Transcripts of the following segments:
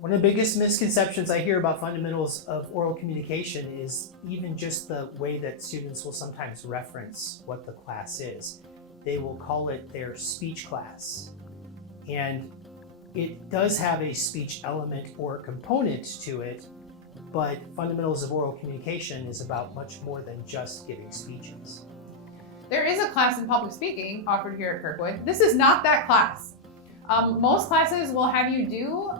One of the biggest misconceptions I hear about fundamentals of oral communication is even just the way that students will sometimes reference what the class is. They will call it their speech class. And it does have a speech element or component to it, but fundamentals of oral communication is about much more than just giving speeches. There is a class in public speaking offered here at Kirkwood. This is not that class. Most classes will have you do,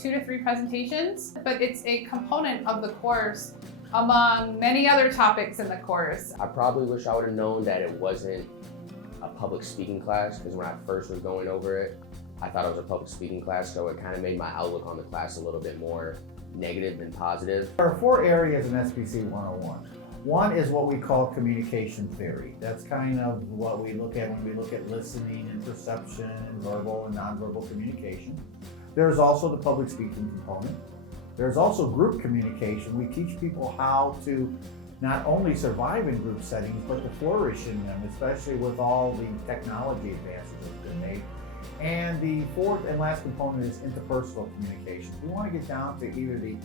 2 to 3 presentations, but it's a component of the course among many other topics in the course. I probably wish I would have known that it wasn't a public speaking class, because when I first was going over it, I thought it was a public speaking class, so it kind of made my outlook on the class a little bit more negative than positive. There are 4 areas in SBC 101. One is what we call communication theory. That's kind of what we look at when we look at listening and perception and verbal and nonverbal communication. There's also the public speaking component. There's also group communication. We teach people how to not only survive in group settings, but to flourish in them, especially with all the technology advances that have been made. And the 4th and last component is interpersonal communication. We want to get down to either the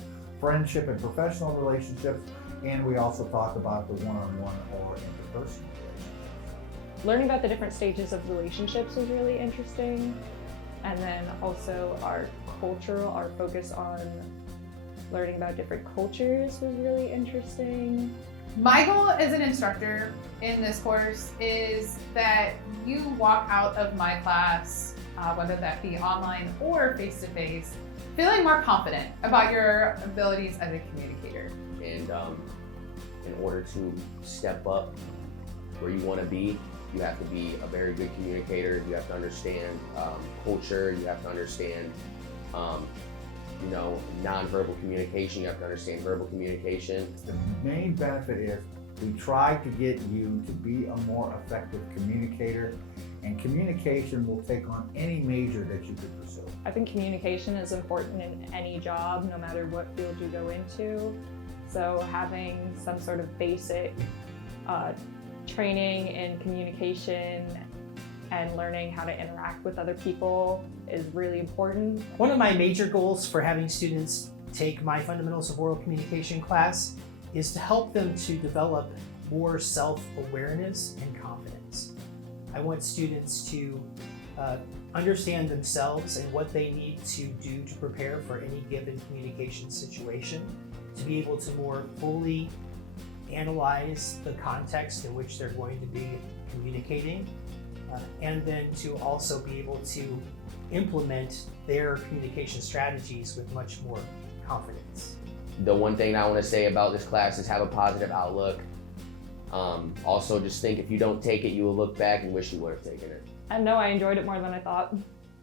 friendship and professional relationships, and we also talk about the one-on-one or interpersonal relationships. Learning about the different stages of relationships was really interesting. And then also our focus on learning about different cultures was really interesting. My goal as an instructor in this course is that you walk out of my class, whether that be online or face-to-face, feeling more confident about your abilities as a communicator. And in order to step up where you want to be, you have to be a very good communicator. You have to understand culture. You have to understand, nonverbal communication. You have to understand verbal communication. The main benefit is we try to get you to be a more effective communicator, and communication will take on any major that you could pursue. I think communication is important in any job, no matter what field you go into. So having some sort of basic training in communication and learning how to interact with other people is really important. One of my major goals for having students take my Fundamentals of Oral Communication class is to help them to develop more self-awareness and confidence. I want students to understand themselves and what they need to do to prepare for any given communication situation, to be able to more fully analyze the context in which they're going to be communicating, and then to also be able to implement their communication strategies with much more confidence. The one thing I want to say about this class is have a positive outlook. Also, just think if you don't take it, you will look back and wish you would have taken it. And no, I enjoyed it more than I thought.